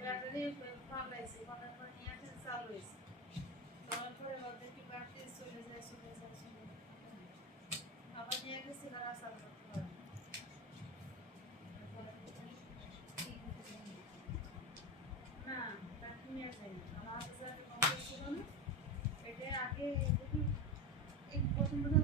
Battery ফালাইছে ফালার পর নিয়ে আসেন চালু হয়েছে চালার পরে বলতে কি ব্যাটারি চলে যায় চলে যায় চলে যায় আবার নিয়ে গেছি তারা চালু করতে পারে না। ব্যাটারি নিয়ে যায়নি আমার হাতে যা কম্পিউটার ছিল না এটা আগে এই প্রথম প্রথম